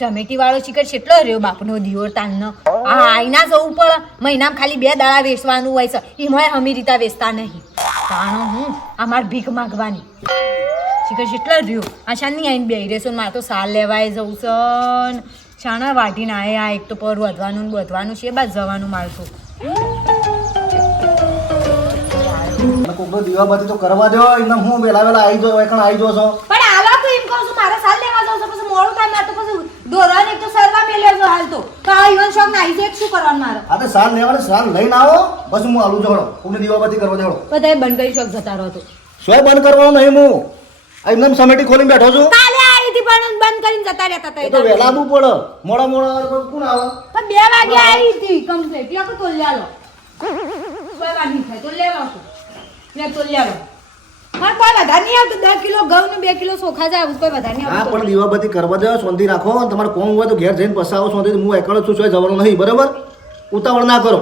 સમેટી વાળો શિખર કેટલો રહ્યો બાપનો દિયોર તાનનો આ આઈના જવું પડે મહિનામાં ખાલી 2 દાડા વેચવાનું હોય છે એમાંય હમી રીતા વેચતા નહીં તાણો હું અમાર ભીખ માંગવાની શિખર કેટલો રહ્યો આ શાની આઈને બેહી રહેશો મારે તો સાલ લેવાય જવું છે છાણા વાટીને આ એક તો પર વધવાનું ને બધવાનું છે બાદ જવાનું મારતું કોકનો દીવાબત્તી તો કરવા દો એમને હું વેલા આવી જો એકણ આવી જો છો પણ આલો તો એમ કહું છું મારે સાલ લેવા જવું છે પછી મોડું થાય મારે તો પછી દોરાને એક તો સરવા મેલ્યો છો હાલ તો આ ઈવન શોખ ના આવી શું કરવાનું મારે હા તો સાલ લેવાને સાલ લઈને આવો બસ હું આલું જોડો કોકને દીવાબત્તી કરવા દેડો બધાય બંધ કરી શોખ જતા રહો તો સોય બંધ કરવાનો નહીં હું એમને સમેટી ખોલીને બેઠો છું કાલે આવી હતી પણ બંધ કરીને જતા રહેતા હતા એ તો વેલા આવવું પડે મોડા કોણ આવે તો 2 વાગે આવી હતી કમ્પ્લીટ યા તો લ્યા લો કોઈ વાગી થાય તો લેવા છું લે તો લ્યા લો હા કોઈ વધારે નહીં આવતું 10 કિલો ઘઉં ને 2 કિલો ચોખા જાય કોઈ વધારે નહીં હા આવતું પણ દીવાબત્તી કરવા દો શાંતિ રાખો તમારે કોમ હોય તો ઘેર જઈને પસાવો શાંતિ હું એકલો છું સોય જવાનું નહીં બરાબર ઉતાવળ ના કરો